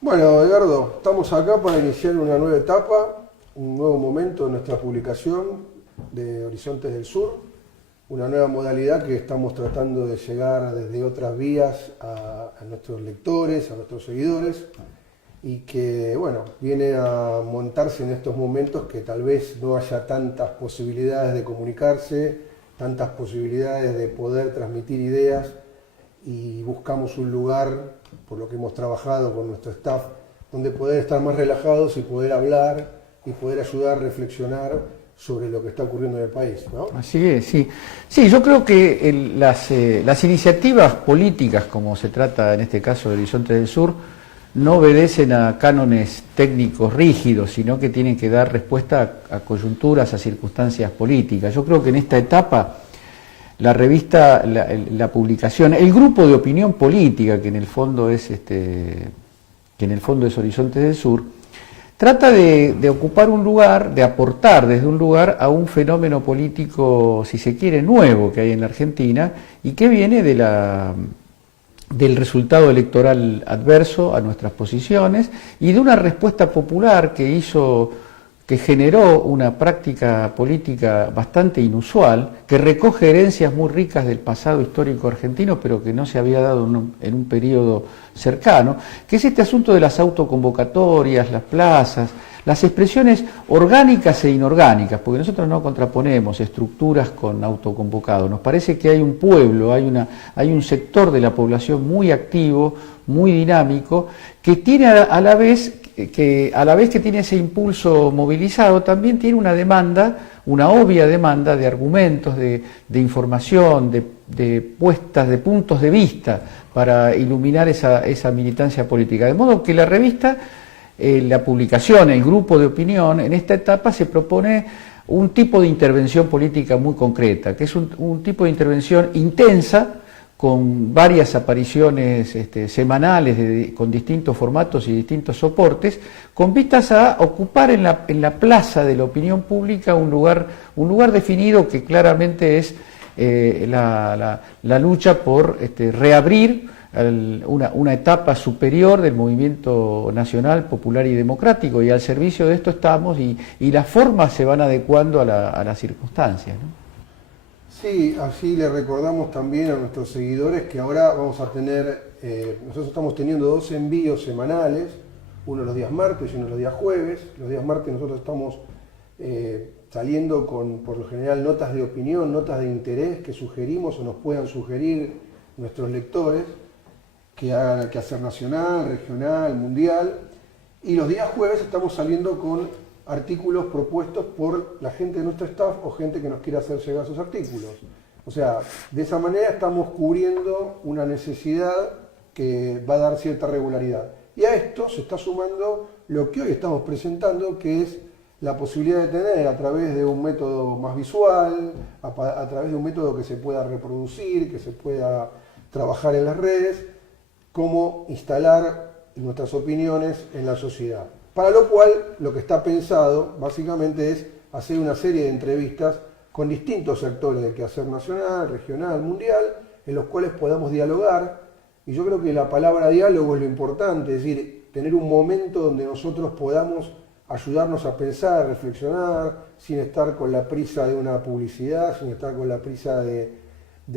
Bueno, Edgardo, estamos acá para iniciar una nueva etapa, un nuevo momento de nuestra publicación de Horizontes del Sur, una nueva modalidad que estamos tratando de llegar desde otras vías a nuestros lectores, a nuestros seguidores, y que, bueno, viene a montarse en estos momentos que tal vez no haya tantas posibilidades de comunicarse, tantas posibilidades de poder transmitir ideas, y buscamos un lugar, por lo que hemos trabajado con nuestro staff, donde poder estar más relajados y poder hablar y poder ayudar a reflexionar sobre lo que está ocurriendo en el país, ¿no? Así es, sí. Sí, yo creo que las iniciativas políticas, como se trata en este caso de Horizontes del Sur, no obedecen a cánones técnicos rígidos, sino que tienen que dar respuesta a coyunturas, a circunstancias políticas. Yo creo que en esta etapa la revista, la publicación, el grupo de opinión política, que en el fondo es Horizontes del Sur, trata de ocupar un lugar, de aportar desde un lugar a un fenómeno político, si se quiere, nuevo que hay en la Argentina y que viene del resultado electoral adverso a nuestras posiciones y de una respuesta popular que generó una práctica política bastante inusual, que recoge herencias muy ricas del pasado histórico argentino, pero que no se había dado en un periodo cercano, que es este asunto de las autoconvocatorias, las plazas, las expresiones orgánicas e inorgánicas, porque nosotros no contraponemos estructuras con autoconvocados. Nos parece que hay un pueblo, hay un sector de la población muy activo, muy dinámico, que tiene a la vez que tiene ese impulso movilizado, también tiene una demanda, una obvia demanda de argumentos, de información, de puestas, de puntos de vista para iluminar esa militancia política. De modo que la revista, la publicación, el grupo de opinión, en esta etapa se propone un tipo de intervención política muy concreta, que es un tipo de intervención intensa, con varias apariciones semanales con distintos formatos y distintos soportes, con vistas a ocupar en la plaza de la opinión pública un lugar definido que claramente es la lucha por reabrir una etapa superior del movimiento nacional, popular y democrático, y al servicio de esto estamos, y las formas se van adecuando a las circunstancias, ¿no? Sí, así le recordamos también a nuestros seguidores que ahora vamos a tener, nosotros estamos teniendo 2 envíos semanales, uno los días martes y uno los días jueves. Los días martes nosotros estamos saliendo con, por lo general, notas de opinión, notas de interés que sugerimos o nos puedan sugerir nuestros lectores, que hagan el quehacer nacional, regional, mundial. Y los días jueves estamos saliendo con artículos propuestos por la gente de nuestro staff o gente que nos quiera hacer llegar sus artículos. O sea, de esa manera estamos cubriendo una necesidad que va a dar cierta regularidad. Y a esto se está sumando lo que hoy estamos presentando, que es la posibilidad de tener, a través de un método más visual, a través de un método que se pueda reproducir, que se pueda trabajar en las redes, cómo instalar nuestras opiniones en la sociedad. Para lo cual, lo que está pensado, básicamente, es hacer una serie de entrevistas con distintos actores del quehacer nacional, regional, mundial, en los cuales podamos dialogar. Y yo creo que la palabra diálogo es lo importante, es decir, tener un momento donde nosotros podamos ayudarnos a pensar, a reflexionar, sin estar con la prisa de una publicidad, sin estar con la prisa de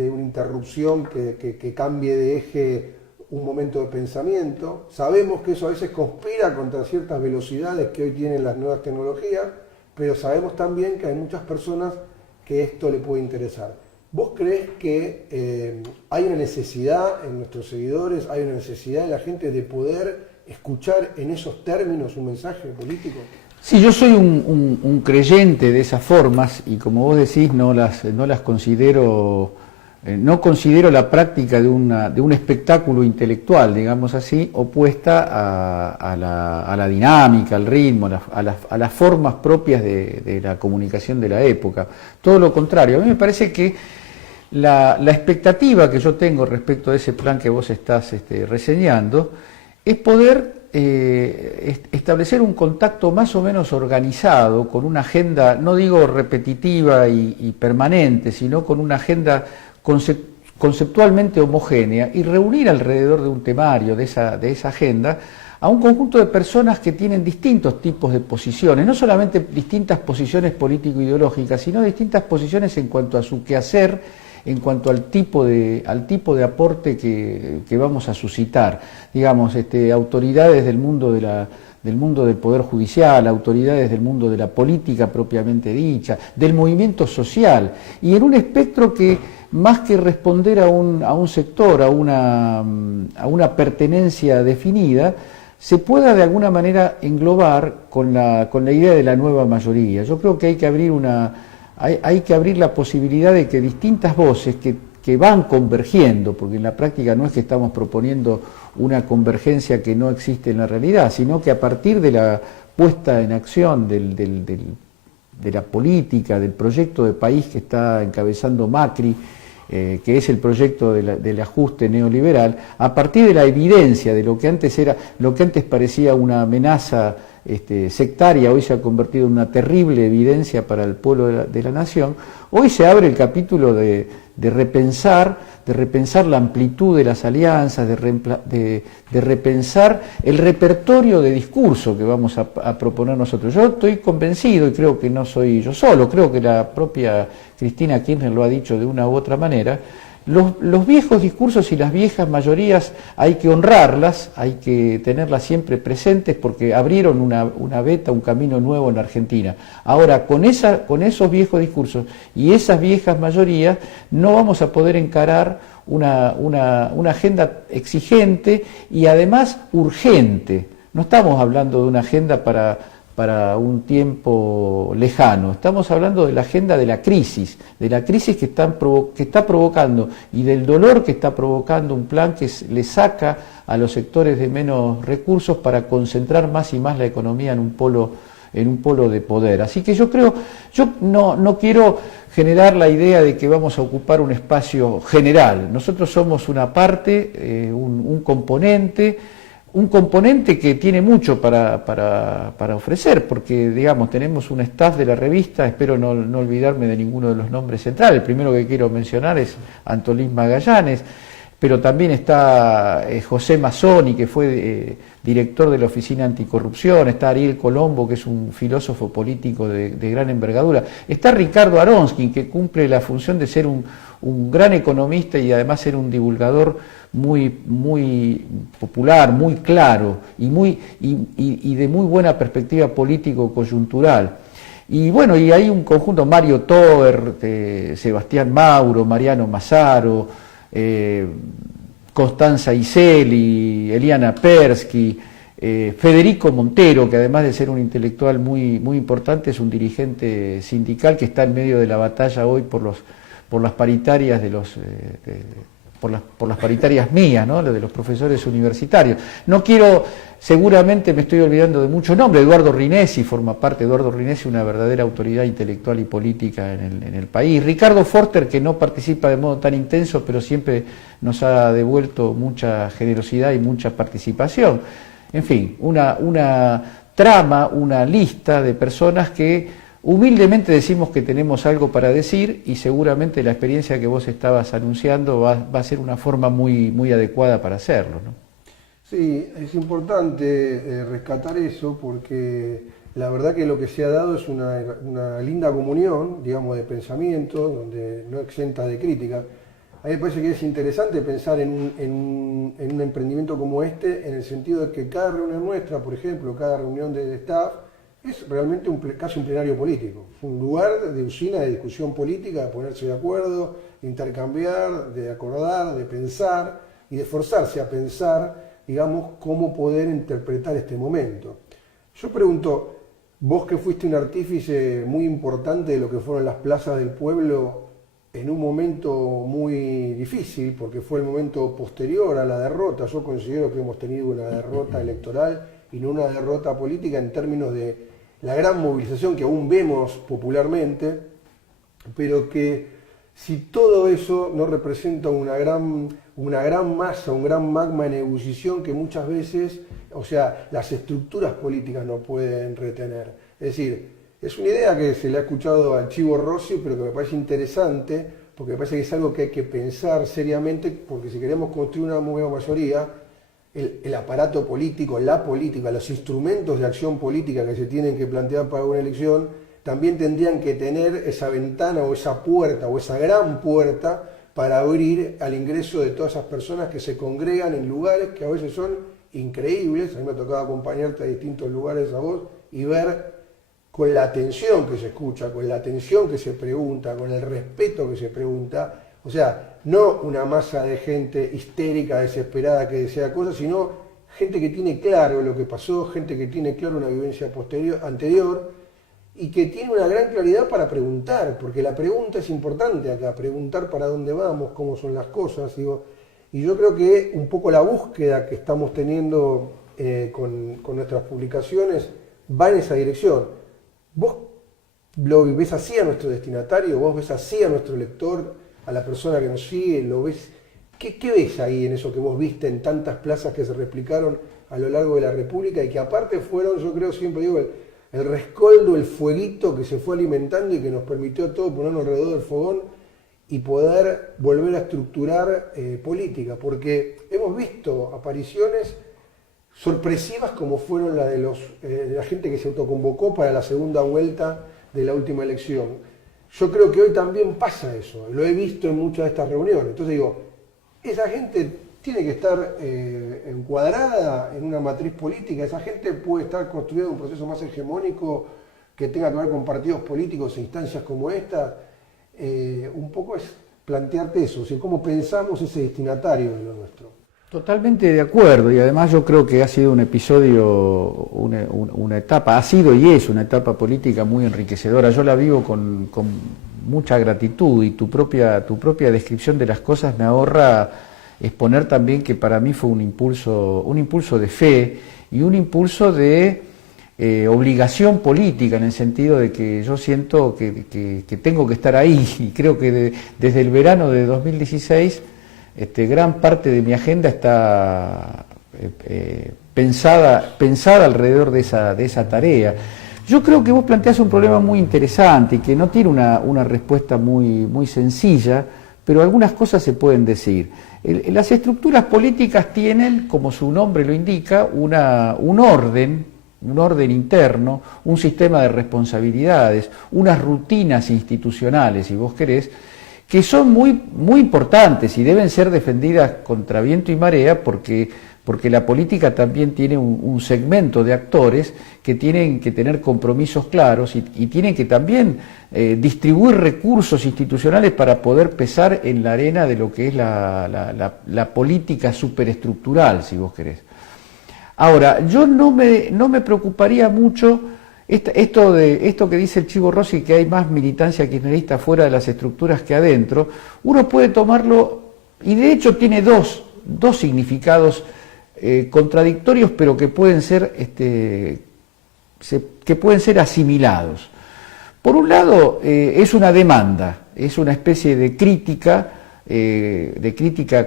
una interrupción que cambie de eje un momento de pensamiento. Sabemos que eso a veces conspira contra ciertas velocidades que hoy tienen las nuevas tecnologías, pero sabemos también que hay muchas personas que esto le puede interesar. ¿Vos creés que hay una necesidad en nuestros seguidores, hay una necesidad en la gente de poder escuchar en esos términos un mensaje político? Sí, yo soy un creyente de esas formas y como vos decís no las considero, no considero la práctica de un espectáculo intelectual, digamos así, opuesta a la dinámica, al ritmo, a las formas propias de la comunicación de la época. Todo lo contrario, a mí me parece que la expectativa que yo tengo respecto a ese plan que vos estás reseñando es poder establecer un contacto más o menos organizado con una agenda, no digo repetitiva y permanente, sino con una agenda conceptualmente homogénea y reunir alrededor de un temario de esa agenda a un conjunto de personas que tienen distintos tipos de posiciones, no solamente distintas posiciones político-ideológicas, sino distintas posiciones en cuanto a su quehacer, en cuanto al tipo de aporte que vamos a suscitar. Digamos, autoridades del mundo del Poder Judicial, autoridades del mundo de la política propiamente dicha, del movimiento social, y en un espectro que, más que responder a un sector, a una pertenencia definida, se pueda de alguna manera englobar con la idea de la nueva mayoría. Yo creo que hay que abrir la posibilidad de que distintas voces que van convergiendo, porque en la práctica no es que estamos proponiendo una convergencia que no existe en la realidad, sino que a partir de la puesta en acción de la política, del proyecto de país que está encabezando Macri, que es el proyecto del ajuste neoliberal, a partir de la evidencia de lo que antes parecía una amenaza sectaria, hoy se ha convertido en una terrible evidencia para el pueblo de la nación. Hoy se abre el capítulo de repensar la amplitud de las alianzas, de repensar el repertorio de discurso que vamos a proponer nosotros. Yo estoy convencido, y creo que no soy yo solo, creo que la propia Cristina Kirchner lo ha dicho de una u otra manera, los viejos discursos y las viejas mayorías hay que honrarlas, hay que tenerlas siempre presentes porque abrieron una veta, un camino nuevo en la Argentina. Ahora, con esos viejos discursos y esas viejas mayorías no vamos a poder encarar una agenda exigente y además urgente. No estamos hablando de una agenda para un tiempo lejano. Estamos hablando de la agenda de la crisis que está provocando y del dolor que está provocando un plan que le saca a los sectores de menos recursos para concentrar más y más la economía en un polo de poder. Así que yo no quiero generar la idea de que vamos a ocupar un espacio general. Nosotros somos una parte, un componente que tiene mucho para ofrecer, porque digamos tenemos un staff de la revista, espero no olvidarme de ninguno de los nombres centrales. El primero que quiero mencionar es Antolín Magallanes, pero también está José Mazzoni, que fue director de la Oficina Anticorrupción, está Ariel Colombo, que es un filósofo político de gran envergadura, está Ricardo Aronskin, que cumple la función de ser un gran economista y además ser un divulgador muy popular, muy claro y de muy buena perspectiva político-coyuntural. Y bueno, y hay un conjunto, Mario Toer, Sebastián Mauro, Mariano Mazzaro, Constanza Iseli, Eliana Persky, Federico Montero, que además de ser un intelectual muy importante, es un dirigente sindical que está en medio de la batalla hoy por las paritarias por las paritarias mías, ¿no? Lo de los profesores universitarios. No quiero, seguramente me estoy olvidando de muchos nombres. Eduardo Rinesi forma parte, Eduardo Rinesi, una verdadera autoridad intelectual y política en el país. Ricardo Forster, que no participa de modo tan intenso, pero siempre nos ha devuelto mucha generosidad y mucha participación. En fin, una trama, una lista de personas que humildemente decimos que tenemos algo para decir y seguramente la experiencia que vos estabas anunciando va a ser una forma muy adecuada para hacerlo, ¿no? Sí, es importante rescatar eso porque la verdad que lo que se ha dado es una linda comunión, digamos, de pensamiento, donde no exenta de crítica. A mí me parece que es interesante pensar en un emprendimiento como este, en el sentido de que cada reunión nuestra, por ejemplo, cada reunión de staff, es realmente casi un plenario político, un lugar de usina de discusión política, de ponerse de acuerdo, de intercambiar, de acordar, de pensar y de esforzarse a pensar, digamos, cómo poder interpretar este momento. Yo pregunto, vos que fuiste un artífice muy importante de lo que fueron las plazas del pueblo en un momento muy difícil, porque fue el momento posterior a la derrota. Yo considero que hemos tenido una derrota electoral y no una derrota política en términos de la gran movilización que aún vemos popularmente, pero que si todo eso no representa una gran masa, un gran magma en ebullición que muchas veces, o sea, las estructuras políticas no pueden retener. Es decir, es una idea que se le ha escuchado al Chivo Rossi, pero que me parece interesante, porque me parece que es algo que hay que pensar seriamente, porque si queremos construir una nueva mayoría, el aparato político, la política, los instrumentos de acción política que se tienen que plantear para una elección, también tendrían que tener esa ventana o esa puerta o esa gran puerta para abrir al ingreso de todas esas personas que se congregan en lugares que a veces son increíbles. A mí me ha tocado acompañarte a distintos lugares a vos y ver con la atención que se escucha, con la atención que se pregunta, con el respeto que se pregunta, o sea, no una masa de gente histérica, desesperada que desea cosas, sino gente que tiene claro lo que pasó, gente que tiene claro una vivencia anterior y que tiene una gran claridad para preguntar, porque la pregunta es importante acá, preguntar para dónde vamos, cómo son las cosas, digo, y yo creo que un poco la búsqueda que estamos teniendo con nuestras publicaciones va en esa dirección. Vos lo ves así a nuestro destinatario, vos ves así a nuestro lector, a la persona que nos sigue, lo ves. ¿Qué ves ahí en eso que vos viste en tantas plazas que se replicaron a lo largo de la República y que aparte fueron, yo creo, siempre digo, el rescoldo, el fueguito que se fue alimentando y que nos permitió a todos ponernos alrededor del fogón y poder volver a estructurar política? Porque hemos visto apariciones sorpresivas como fueron la de la gente que se autoconvocó para la segunda vuelta de la última elección. Yo creo que hoy también pasa eso, lo he visto en muchas de estas reuniones. Entonces digo, esa gente tiene que estar encuadrada en una matriz política, esa gente puede estar construyendo un proceso más hegemónico que tenga que ver con partidos políticos e instancias como esta. Un poco es plantearte eso, o sea, cómo pensamos ese destinatario de lo nuestro. Totalmente de acuerdo, y además yo creo que ha sido un episodio, una etapa, ha sido y es una etapa política muy enriquecedora. Yo la vivo con mucha gratitud y tu propia descripción de las cosas me ahorra exponer también que para mí fue un impulso de fe y un impulso de obligación política, en el sentido de que yo siento que tengo que estar ahí, y creo que desde el verano de 2016 gran parte de mi agenda está pensada alrededor de esa tarea. Yo creo que vos planteás un problema muy interesante y que no tiene una respuesta muy sencilla, pero algunas cosas se pueden decir. Las estructuras políticas tienen, como su nombre lo indica, un orden interno, un sistema de responsabilidades, unas rutinas institucionales, si vos querés, que son muy importantes y deben ser defendidas contra viento y marea, porque la política también tiene un segmento de actores que tienen que tener compromisos claros y tienen que también distribuir recursos institucionales para poder pesar en la arena de lo que es la política superestructural, si vos querés. Ahora, yo no me preocuparía mucho esto que dice el Chivo Rossi, que hay más militancia kirchnerista fuera de las estructuras que adentro. Uno puede tomarlo, y de hecho tiene dos significados contradictorios, pero que pueden ser asimilados. Por un lado, es una demanda, es una especie de crítica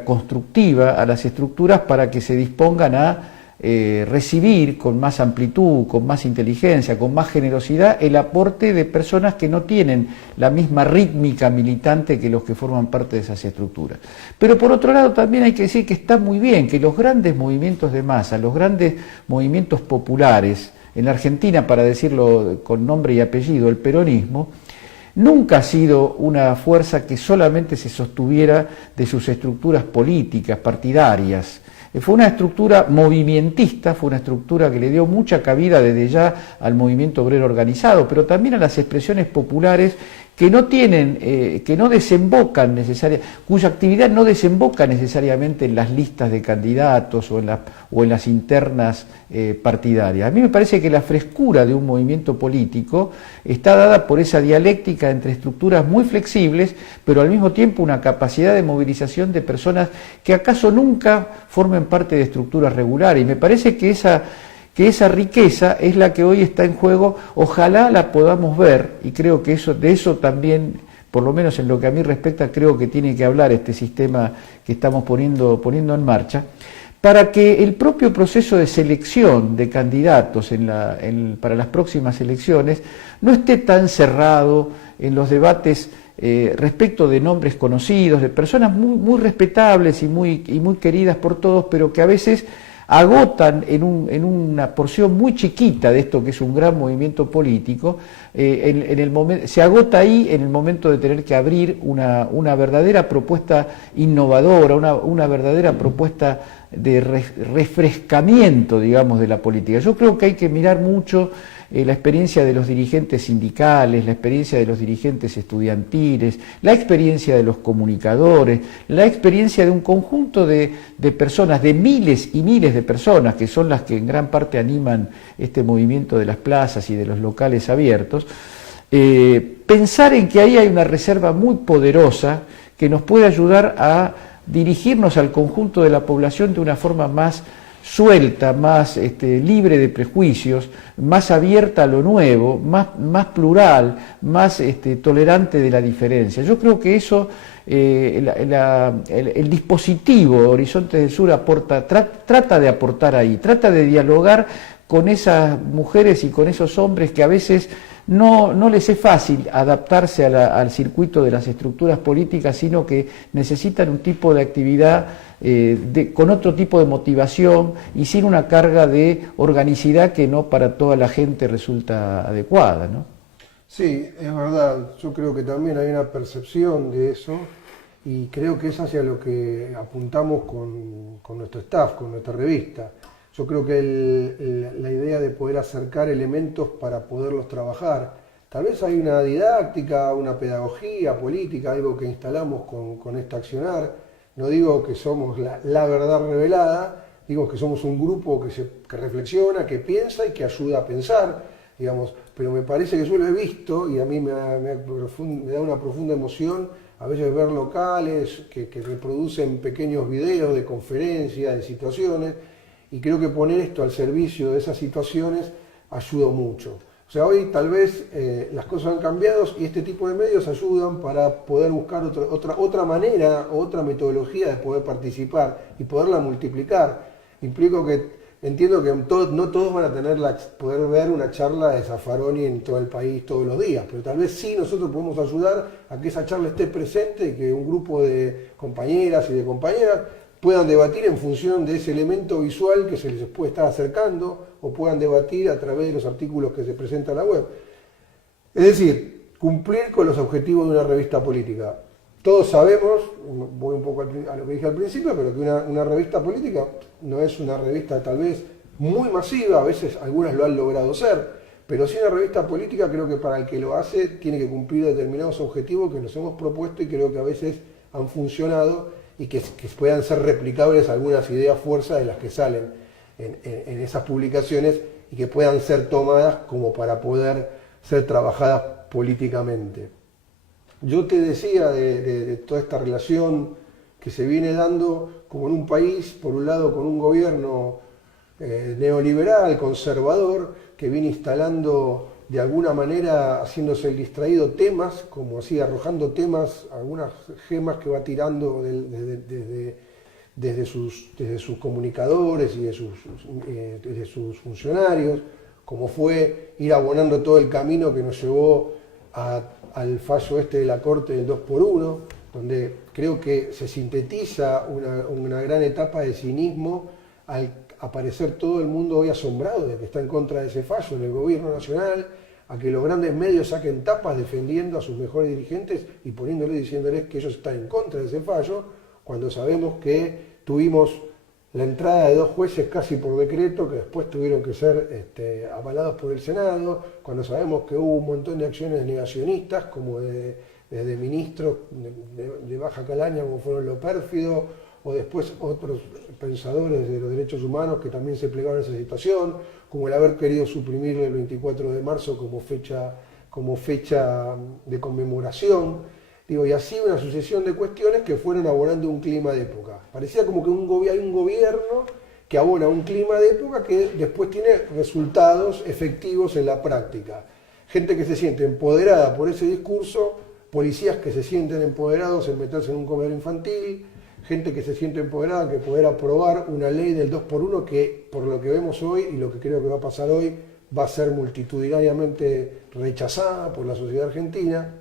constructiva a las estructuras para que se dispongan a recibir con más amplitud, con más inteligencia, con más generosidad el aporte de personas que no tienen la misma rítmica militante que los que forman parte de esas estructuras. Pero por otro lado también hay que decir que está muy bien que los grandes movimientos de masa, los grandes movimientos populares, en la Argentina, para decirlo con nombre y apellido, el peronismo, nunca ha sido una fuerza que solamente se sostuviera de sus estructuras políticas, partidarias. Fue una estructura movimentista, fue una estructura que le dio mucha cabida desde ya al movimiento obrero organizado, pero también a las expresiones populares que no tienen, que no desembocan cuya actividad no desemboca necesariamente en las listas de candidatos o en las internas partidarias. A mí me parece que la frescura de un movimiento político está dada por esa dialéctica entre estructuras muy flexibles, pero al mismo tiempo una capacidad de movilización de personas que acaso nunca formen parte de estructuras regulares. Y me parece que esa riqueza es la que hoy está en juego. Ojalá la podamos ver, y creo que de eso también, por lo menos en lo que a mí respecta, creo que tiene que hablar este sistema que estamos poniendo en marcha, para que el propio proceso de selección de candidatos para las próximas elecciones no esté tan cerrado en los debates respecto de nombres conocidos, de personas muy, muy respetables y muy queridas por todos, pero que a veces agotan en una porción muy chiquita de esto que es un gran movimiento político, se agota ahí en el momento de tener que abrir una verdadera propuesta innovadora, una verdadera propuesta de refrescamiento, digamos, de la política. Yo creo que hay que mirar mucho la experiencia de los dirigentes sindicales, la experiencia de los dirigentes estudiantiles, la experiencia de los comunicadores, la experiencia de un conjunto de personas, de miles y miles de personas, que son las que en gran parte animan este movimiento de las plazas y de los locales abiertos, pensar en que ahí hay una reserva muy poderosa que nos puede ayudar a dirigirnos al conjunto de la población de una forma más suelta, más libre de prejuicios, más abierta a lo nuevo, más plural, más tolerante de la diferencia. Yo creo que eso, el dispositivo Horizontes del Sur trata de aportar ahí, trata de dialogar con esas mujeres y con esos hombres que a veces no les es fácil adaptarse al circuito de las estructuras políticas, sino que necesitan un tipo de actividad con otro tipo de motivación y sin una carga de organicidad que no para toda la gente resulta adecuada, ¿no? Sí, es verdad. Yo creo que también hay una percepción de eso y creo que es hacia lo que apuntamos con nuestro staff, con nuestra revista. Yo creo que la idea de poder acercar elementos para poderlos trabajar, tal vez hay una didáctica, una pedagogía política, algo que instalamos con este accionar. No digo que somos la verdad revelada, digo que somos un grupo que reflexiona, que piensa y que ayuda a pensar, digamos. Pero me parece que yo lo he visto y a mí me da una profunda emoción a veces ver locales que reproducen pequeños videos de conferencias, de situaciones, y creo que poner esto al servicio de esas situaciones ayuda mucho. O sea, hoy tal vez las cosas han cambiado y este tipo de medios ayudan para poder buscar otra manera, otra metodología de poder participar y poderla multiplicar. Entiendo que no todos van a poder ver una charla de Zaffaroni en todo el país todos los días, pero tal vez sí nosotros podemos ayudar a que esa charla esté presente y que un grupo de compañeras y de compañeras puedan debatir en función de ese elemento visual que se les puede estar acercando o puedan debatir a través de los artículos que se presentan en la web. Es decir, cumplir con los objetivos de una revista política. Todos sabemos, voy un poco a lo que dije al principio, pero que una revista política no es una revista tal vez muy masiva, a veces algunas lo han logrado ser, pero sí una revista política creo que para el que lo hace tiene que cumplir determinados objetivos que nos hemos propuesto y creo que a veces han funcionado y que puedan ser replicables algunas ideas fuerzas de las que salen en esas publicaciones y que puedan ser tomadas como para poder ser trabajadas políticamente. Yo te decía de toda esta relación que se viene dando como en un país, por un lado con un gobierno neoliberal, conservador, que viene instalando de alguna manera, haciéndose el distraído temas, como así arrojando temas, algunas gemas que va tirando desde sus comunicadores y desde sus funcionarios, como fue ir abonando todo el camino que nos llevó al fallo de la Corte del 2x1, donde creo que se sintetiza una gran etapa de cinismo al aparecer todo el mundo hoy asombrado de que está en contra de ese fallo en el gobierno nacional, a que los grandes medios saquen tapas defendiendo a sus mejores dirigentes y diciéndoles que ellos están en contra de ese fallo, cuando sabemos que tuvimos la entrada de 2 jueces casi por decreto que después tuvieron que ser avalados por el Senado, cuando sabemos que hubo un montón de acciones negacionistas, como desde ministros de baja calaña, como fueron los pérfidos, o después otros pensadores de los derechos humanos que también se plegaron a esa situación, como el haber querido suprimir el 24 de marzo como fecha de conmemoración. Digo, y así una sucesión de cuestiones que fueron abonando un clima de época. Parecía como que hay un gobierno que abona un clima de época que después tiene resultados efectivos en la práctica. Gente que se siente empoderada por ese discurso, policías que se sienten empoderados en meterse en un comedor infantil, gente que se siente empoderada que poder aprobar una ley del 2x1 que, por lo que vemos hoy y lo que creo que va a pasar hoy, va a ser multitudinariamente rechazada por la sociedad argentina.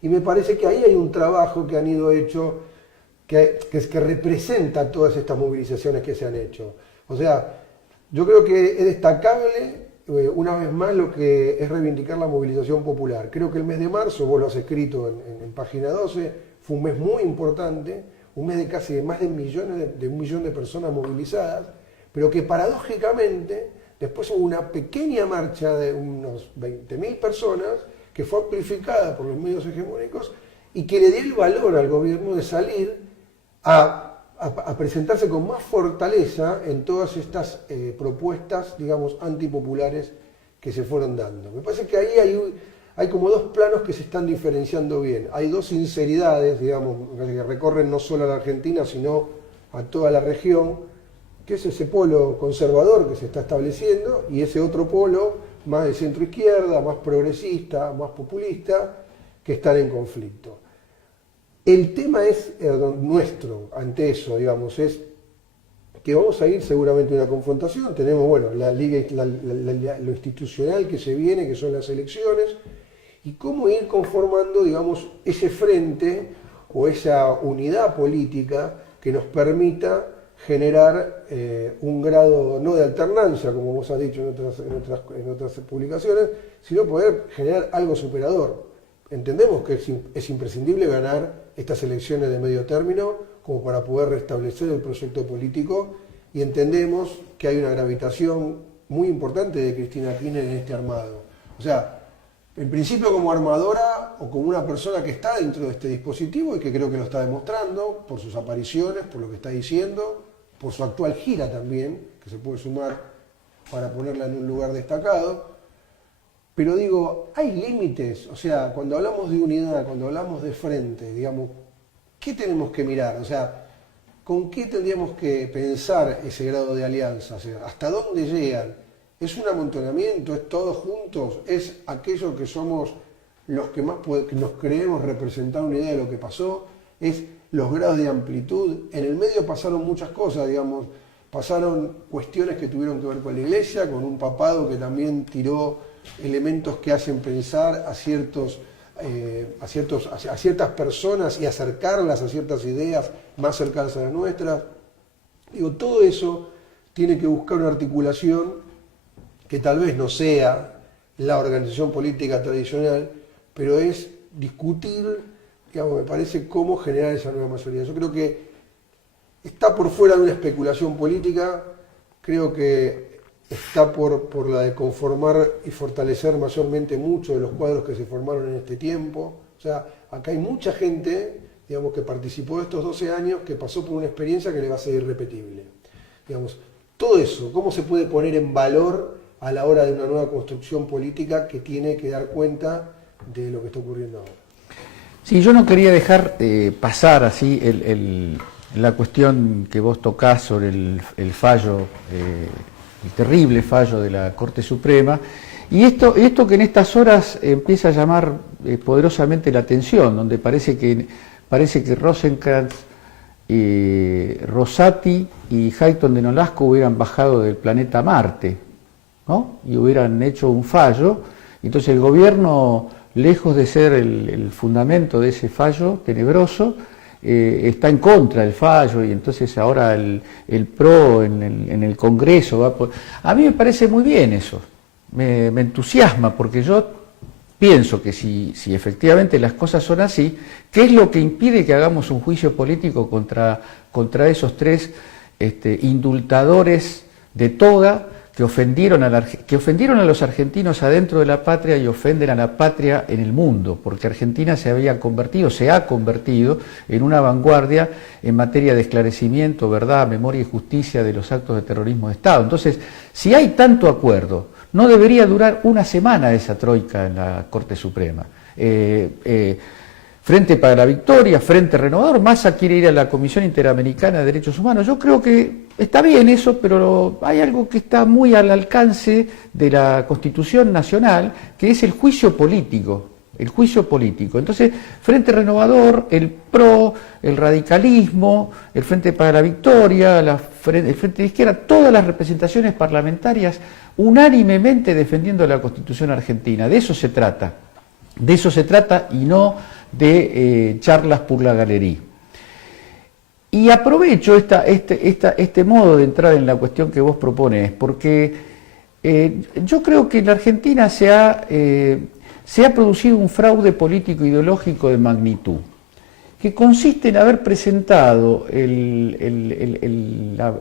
Y me parece que ahí hay un trabajo que han ido hecho que representa todas estas movilizaciones que se han hecho. O sea, yo creo que es destacable, una vez más, lo que es reivindicar la movilización popular. Creo que el mes de marzo, vos lo has escrito en página 12, fue un mes muy importante, un mes de casi más de 1 millón de personas movilizadas, pero que paradójicamente después hubo una pequeña marcha de unos 20.000 personas que fue amplificada por los medios hegemónicos y que le dio el valor al gobierno de salir a presentarse con más fortaleza en todas estas propuestas, digamos, antipopulares que se fueron dando. Me parece que ahí hay como 2 planos que se están diferenciando bien. Hay 2 sinceridades, digamos, que recorren no solo a la Argentina, sino a toda la región, que es ese polo conservador que se está estableciendo y ese otro polo más de centro izquierda, más progresista, más populista, que están en conflicto. El tema es nuestro ante eso, digamos, es que vamos a ir seguramente a una confrontación. Tenemos, bueno, lo institucional que se viene, que son las elecciones, y cómo ir conformando, digamos, ese frente o esa unidad política que nos permita generar un grado, no de alternancia, como vos has dicho en otras publicaciones, sino poder generar algo superador. Entendemos que es imprescindible ganar estas elecciones de medio término como para poder restablecer el proyecto político, y entendemos que hay una gravitación muy importante de Cristina Kirchner en este armado. O sea, en principio como armadora o como una persona que está dentro de este dispositivo y que creo que lo está demostrando por sus apariciones, por lo que está diciendo, por su actual gira también, que se puede sumar para ponerla en un lugar destacado. Pero digo, hay límites, o sea, cuando hablamos de unidad, cuando hablamos de frente, digamos, ¿qué tenemos que mirar? O sea, ¿con qué tendríamos que pensar ese grado de alianza? O sea, ¿hasta dónde llegan? ¿Es un amontonamiento? ¿Es todos juntos? ¿Es aquellos que somos los que más que nos creemos representar una idea de lo que pasó? ¿Es los grados de amplitud? En el medio pasaron muchas cosas, digamos, pasaron cuestiones que tuvieron que ver con la iglesia, con un papado que también tiró elementos que hacen pensar a ciertas personas y acercarlas a ciertas ideas más cercanas a las nuestras. Digo, todo eso tiene que buscar una articulación que tal vez no sea la organización política tradicional, pero es discutir, digamos, me parece, cómo generar esa nueva mayoría. Yo creo que está por fuera de una especulación política, creo que está por la de conformar y fortalecer mayormente muchos de los cuadros que se formaron en este tiempo. O sea, acá hay mucha gente, digamos, que participó de estos 12 años, que pasó por una experiencia que le va a ser irrepetible. Digamos, todo eso, cómo se puede poner en valor a la hora de una nueva construcción política que tiene que dar cuenta de lo que está ocurriendo ahora. Sí, yo no quería dejar pasar así la cuestión que vos tocás sobre el fallo, el terrible fallo de la Corte Suprema, y esto que en estas horas empieza a llamar poderosamente la atención, donde parece que Rosenkrantz, Rosati y Hayton de Nolasco hubieran bajado del planeta Marte, ¿no? Y hubieran hecho un fallo. Entonces el gobierno, lejos de ser el fundamento de ese fallo tenebroso, está en contra del fallo, y entonces ahora el PRO en el Congreso va por... A mí me parece muy bien eso, me entusiasma, porque yo pienso que si efectivamente las cosas son así, ¿qué es lo que impide que hagamos un juicio político contra esos 3 indultadores de toga, que ofendieron a los argentinos adentro de la patria y ofenden a la patria en el mundo, porque Argentina se ha convertido en una vanguardia en materia de esclarecimiento, verdad, memoria y justicia de los actos de terrorismo de Estado. Entonces, si hay tanto acuerdo, no debería durar una semana esa troika en la Corte Suprema. Frente para la Victoria, Frente Renovador, Massa quiere ir a la Comisión Interamericana de Derechos Humanos. Yo creo que está bien eso, pero hay algo que está muy al alcance de la Constitución Nacional, que es el juicio político. El juicio político. Entonces, Frente Renovador, el PRO, el radicalismo, el Frente para la Victoria, el Frente de Izquierda, todas las representaciones parlamentarias unánimemente defendiendo la Constitución argentina. De eso se trata. De eso se trata y no de charlas por la galería. Y aprovecho este modo de entrar en la cuestión que vos propones, porque yo creo que en la Argentina se ha producido un fraude político ideológico de magnitud, que consiste en haber presentado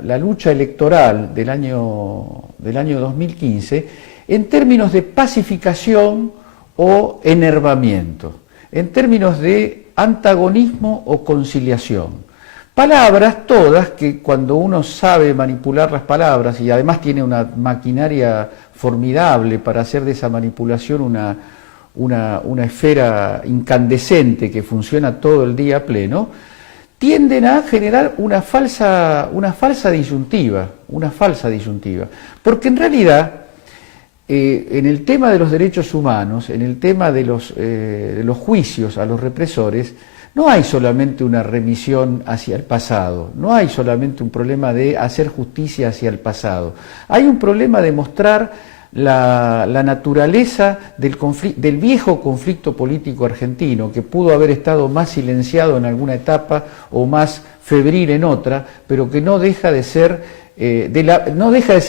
la lucha electoral del año 2015 en términos de pacificación o enervamiento, en términos de antagonismo o conciliación. Palabras todas que cuando uno sabe manipular las palabras y además tiene una maquinaria formidable para hacer de esa manipulación una esfera incandescente que funciona todo el día a pleno, tienden a generar una falsa disyuntiva, porque en realidad en el tema de los derechos humanos, en el tema de los juicios a los represores, no hay solamente una remisión hacia el pasado, no hay solamente un problema de hacer justicia hacia el pasado, hay un problema de mostrar la naturaleza del viejo conflicto político argentino, que pudo haber estado más silenciado en alguna etapa o más febril en otra, pero que no deja de ser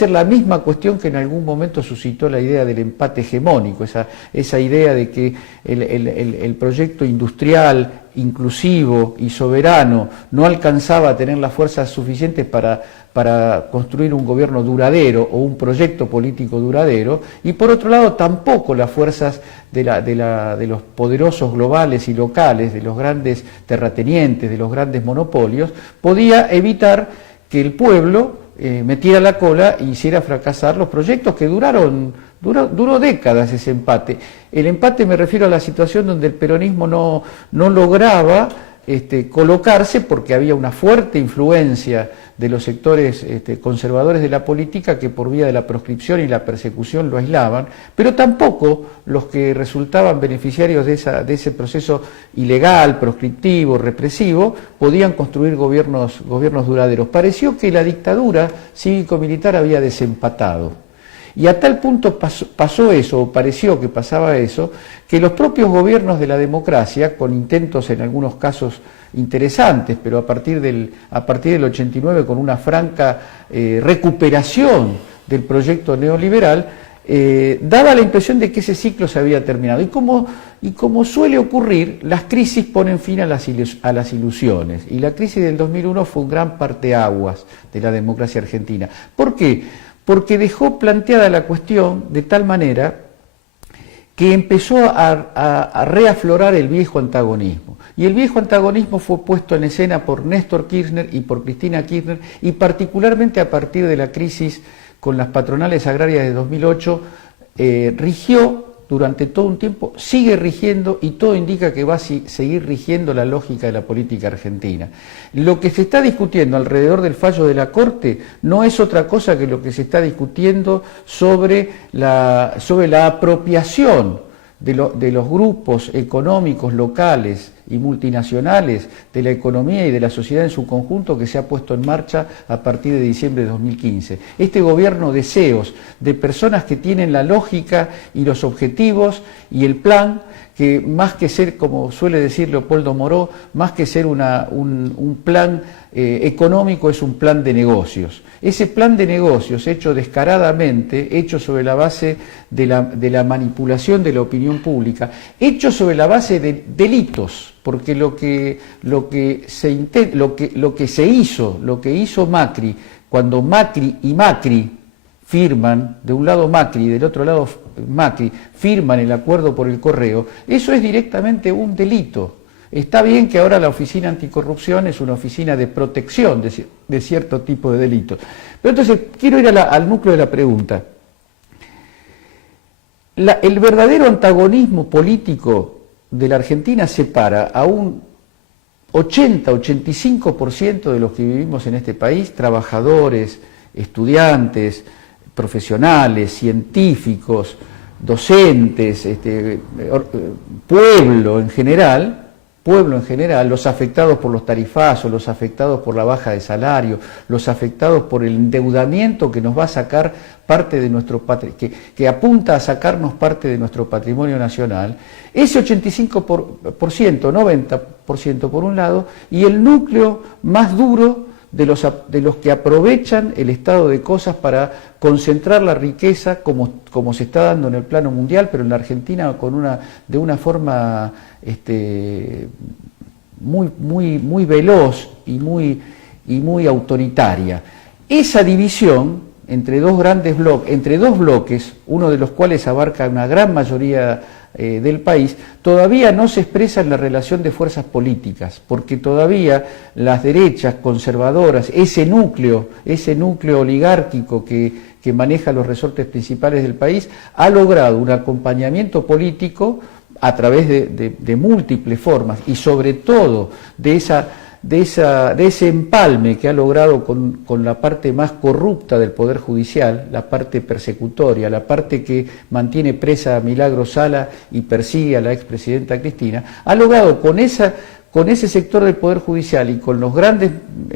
la misma cuestión que en algún momento suscitó la idea del empate hegemónico, esa idea de que el proyecto industrial, inclusivo y soberano no alcanzaba a tener las fuerzas suficientes para construir un gobierno duradero o un proyecto político duradero, y por otro lado tampoco las fuerzas de los poderosos globales y locales, de los grandes terratenientes, de los grandes monopolios, podía evitar que el pueblo metiera la cola e hiciera fracasar los proyectos que duró décadas ese empate. El empate me refiero a la situación donde el peronismo no lograba colocarse porque había una fuerte influencia de los sectores conservadores de la política que por vía de la proscripción y la persecución lo aislaban, pero tampoco los que resultaban beneficiarios de ese proceso ilegal, proscriptivo, represivo, podían construir gobiernos duraderos. Pareció que la dictadura cívico-militar había desempatado. Y a tal punto pasó eso, o pareció que pasaba eso, que los propios gobiernos de la democracia, con intentos en algunos casos interesantes, pero a partir del 89 con una franca recuperación del proyecto neoliberal, daba la impresión de que ese ciclo se había terminado. Y como suele ocurrir, las crisis ponen fin a las ilusiones. Y la crisis del 2001 fue un gran parteaguas de la democracia argentina. ¿Por qué? Porque dejó planteada la cuestión de tal manera que empezó a reaflorar el viejo antagonismo. Y el viejo antagonismo fue puesto en escena por Néstor Kirchner y por Cristina Kirchner, y particularmente a partir de la crisis con las patronales agrarias de 2008, rigió durante todo un tiempo, sigue rigiendo, y todo indica que va a seguir rigiendo la lógica de la política argentina. Lo que se está discutiendo alrededor del fallo de la Corte no es otra cosa que lo que se está discutiendo sobre la apropiación de los grupos económicos locales y multinacionales de la economía y de la sociedad en su conjunto que se ha puesto en marcha a partir de diciembre de 2015. Este gobierno de CEOs, de personas que tienen la lógica y los objetivos y el plan, que más que ser, como suele decir Leopoldo Moró, más que ser un plan económico, es un plan de negocios. Ese plan de negocios hecho descaradamente, hecho sobre la base de la manipulación de la opinión pública, hecho sobre la base de delitos porque lo que hizo Macri, cuando Macri y Macri firman, de un lado Macri y del otro lado Macri, firman el acuerdo por el correo, eso es directamente un delito. Está bien que ahora la Oficina Anticorrupción es una oficina de protección de cierto tipo de delitos. Pero entonces, quiero ir al núcleo de la pregunta. El verdadero antagonismo político de la Argentina separa a un 80-85% de los que vivimos en este país, trabajadores, estudiantes, profesionales, científicos, docentes, pueblo en general, los afectados por los tarifazos, los afectados por la baja de salario, los afectados por el endeudamiento que nos va a sacar parte de nuestro que apunta a sacarnos parte de nuestro patrimonio nacional, ese 85%, 90% por un lado, y el núcleo más duro de los que aprovechan el estado de cosas para concentrar la riqueza como se está dando en el plano mundial, pero en la Argentina de una forma muy veloz y muy autoritaria. Esa división entre dos grandes bloques, entre dos bloques, uno de los cuales abarca una gran mayoría del país, todavía no se expresa en la relación de fuerzas políticas, porque todavía las derechas conservadoras, ese núcleo oligárquico que maneja los resortes principales del país, ha logrado un acompañamiento político a través de múltiples formas y sobre todo de ese empalme que ha logrado con la parte más corrupta del Poder Judicial, la parte persecutoria, la parte que mantiene presa a Milagro Sala y persigue a la expresidenta Cristina, ha logrado con ese sector del Poder Judicial y con los grandes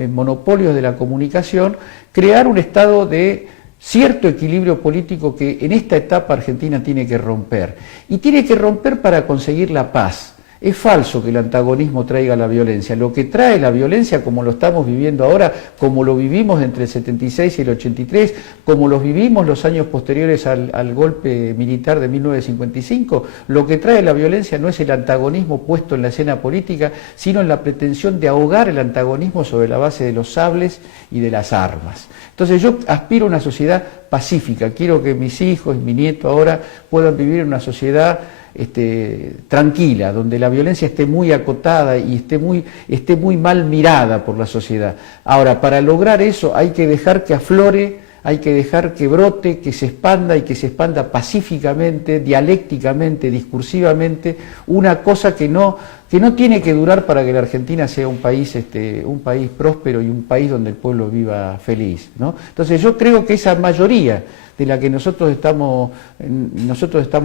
monopolios de la comunicación, crear un estado de cierto equilibrio político que en esta etapa Argentina tiene que romper. Y tiene que romper para conseguir la paz. Es falso que el antagonismo traiga la violencia. Lo que trae la violencia, como lo estamos viviendo ahora, como lo vivimos entre el 76 y el 83, como lo vivimos los años posteriores al golpe militar de 1955, lo que trae la violencia no es el antagonismo puesto en la escena política, sino en la pretensión de ahogar el antagonismo sobre la base de los sables y de las armas. Entonces yo aspiro a una sociedad pacífica, quiero que mis hijos y mi nieto ahora puedan vivir en una sociedad tranquila, donde la violencia esté muy acotada y esté muy mal mirada por la sociedad. Ahora, para lograr eso hay que dejar que aflore, hay que dejar que brote, que se expanda y que se expanda pacíficamente, dialécticamente, discursivamente, una cosa que no tiene que durar para que la Argentina sea un país próspero y un país donde el pueblo viva feliz, ¿no? Entonces yo creo que esa mayoría de la que nosotros estamos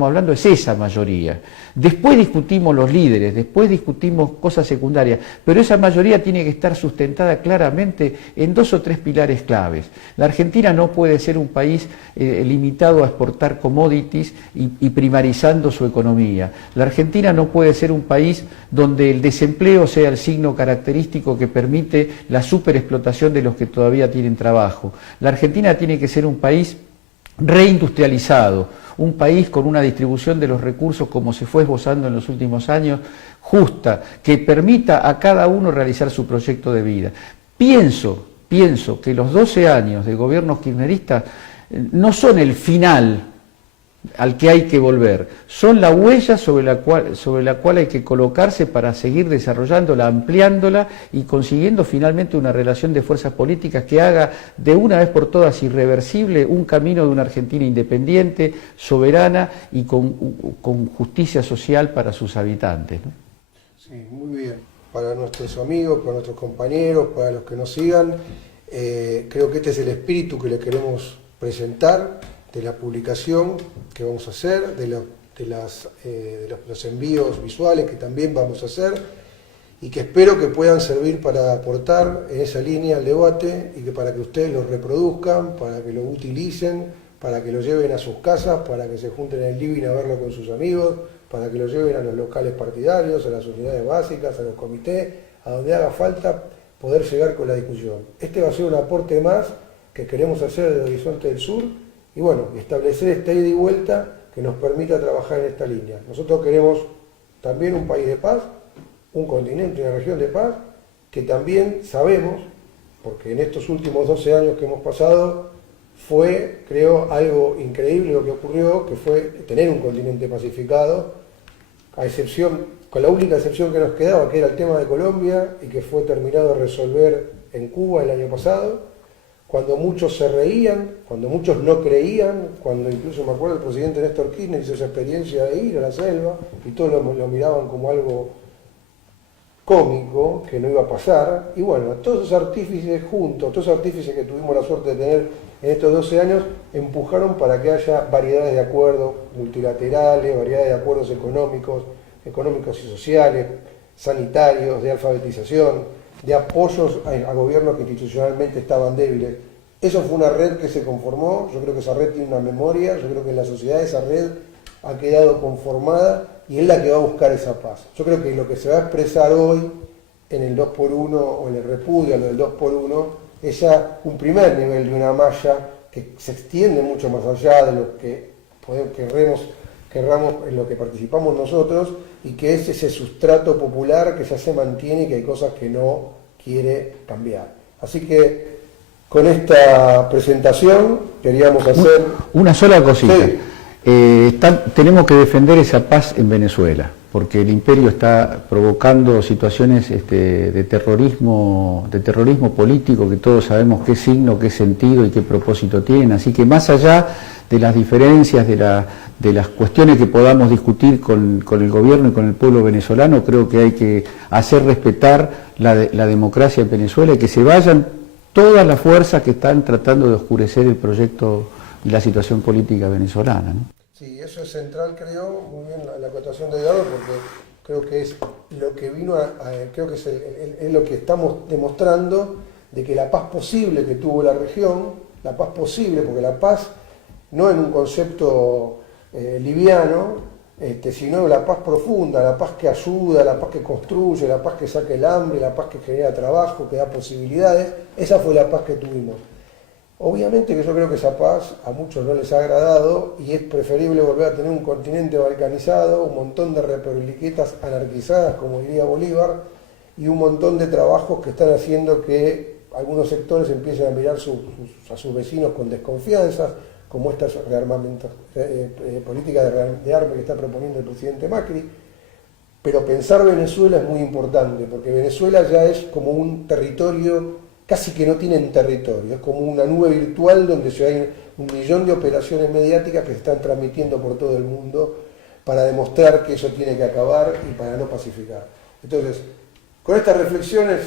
hablando es esa mayoría. Después discutimos los líderes, después discutimos cosas secundarias, pero esa mayoría tiene que estar sustentada claramente en 2 o 3 pilares claves. La Argentina no puede ser un país limitado a exportar commodities y primarizando su economía. La Argentina no puede ser un país donde el desempleo sea el signo característico que permite la superexplotación de los que todavía tienen trabajo. La Argentina tiene que ser un país reindustrializado, un país con una distribución de los recursos como se fue esbozando en los últimos años, justa, que permita a cada uno realizar su proyecto de vida. Pienso que los 12 años de gobiernos kirchneristas no son el final al que hay que volver, son la huella sobre la cual hay que colocarse para seguir desarrollándola, ampliándola y consiguiendo finalmente una relación de fuerzas políticas que haga de una vez por todas irreversible un camino de una Argentina independiente, soberana y con justicia social para sus habitantes, ¿no? Sí, muy bien. Para nuestros amigos, para nuestros compañeros, para los que nos sigan, creo que este es el espíritu que les queremos presentar de la publicación que vamos a hacer, de los envíos visuales que también vamos a hacer y que espero que puedan servir para aportar en esa línea al debate y que para que ustedes lo reproduzcan, para que lo utilicen, para que lo lleven a sus casas, para que se junten en el living a verlo con sus amigos, para que lo lleven a los locales partidarios, a las unidades básicas, a los comités, a donde haga falta poder llegar con la discusión. Este va a ser un aporte más que queremos hacer desde Horizonte del Sur y bueno, establecer esta ida y vuelta que nos permita trabajar en esta línea. Nosotros queremos también un país de paz, un continente, una región de paz, que también sabemos, porque en estos últimos 12 años que hemos pasado, fue, creo, algo increíble lo que ocurrió, que fue tener un continente pacificado, a excepción, con la única excepción que nos quedaba, que era el tema de Colombia, y que fue terminado de resolver en Cuba el año pasado, cuando muchos se reían, cuando muchos no creían, cuando incluso me acuerdo el presidente Néstor Kirchner hizo esa experiencia de ir a la selva, y todos lo miraban como algo cómico, que no iba a pasar, y bueno, todos esos artífices juntos, todos esos artífices que tuvimos la suerte de tener en estos 12 años, empujaron para que haya variedades de acuerdos multilaterales, variedades de acuerdos económicos y sociales, sanitarios, de alfabetización, de apoyos a gobiernos que institucionalmente estaban débiles. Eso fue una red que se conformó, yo creo que esa red tiene una memoria, yo creo que en la sociedad esa red ha quedado conformada y es la que va a buscar esa paz. Yo creo que lo que se va a expresar hoy en el 2x1 o en el repudio a lo del 2x1 es ya un primer nivel de una malla que se extiende mucho más allá de lo que querramos en lo que participamos nosotros, y que es ese sustrato popular que ya se mantiene y que hay cosas que no quiere cambiar. Así que con esta presentación queríamos hacer... Una sola cosita. Sí. Tenemos que defender esa paz en Venezuela, porque el imperio está provocando situaciones de terrorismo político, que todos sabemos qué signo, qué sentido y qué propósito tienen. Así que más allá de las diferencias, de las cuestiones que podamos discutir con el gobierno y con el pueblo venezolano, creo que hay que hacer respetar la democracia en Venezuela y que se vayan todas las fuerzas que están tratando de oscurecer el proyecto y la situación política venezolana, ¿no? Sí, eso es central, creo, muy bien la acotación de Eduardo, porque creo que es lo que vino creo que es lo que estamos demostrando, de que la paz posible que tuvo la región, la paz posible, porque la paz no en un concepto liviano, sino la paz profunda, la paz que ayuda, la paz que construye, la paz que saca el hambre, la paz que genera trabajo, que da posibilidades, esa fue la paz que tuvimos. Obviamente que yo creo que esa paz a muchos no les ha agradado y es preferible volver a tener un continente balcanizado, un montón de republiquetas anarquizadas, como diría Bolívar, y un montón de trabajos que están haciendo que algunos sectores empiecen a mirar a sus vecinos con desconfianza, como esta política de armas que está proponiendo el presidente Macri. Pero pensar Venezuela es muy importante, porque Venezuela ya es como un territorio casi que no tienen territorio, es como una nube virtual donde hay 1 millón de operaciones mediáticas que se están transmitiendo por todo el mundo para demostrar que eso tiene que acabar y para no pacificar. Entonces, con estas reflexiones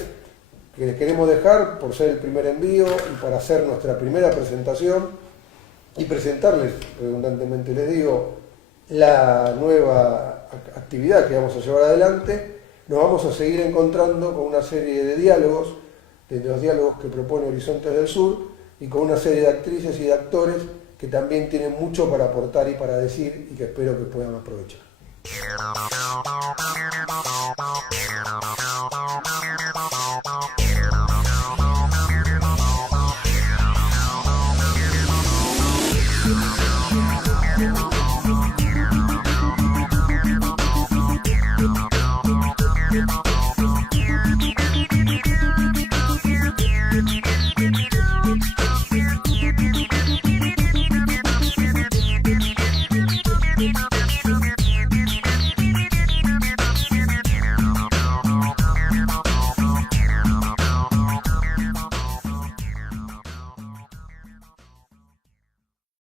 que les queremos dejar, por ser el primer envío y para hacer nuestra primera presentación y presentarles, redundantemente les digo, la nueva actividad que vamos a llevar adelante, nos vamos a seguir encontrando con una serie de diálogos, de los diálogos que propone Horizontes del Sur, y con una serie de actrices y de actores que también tienen mucho para aportar y para decir y que espero que puedan aprovechar.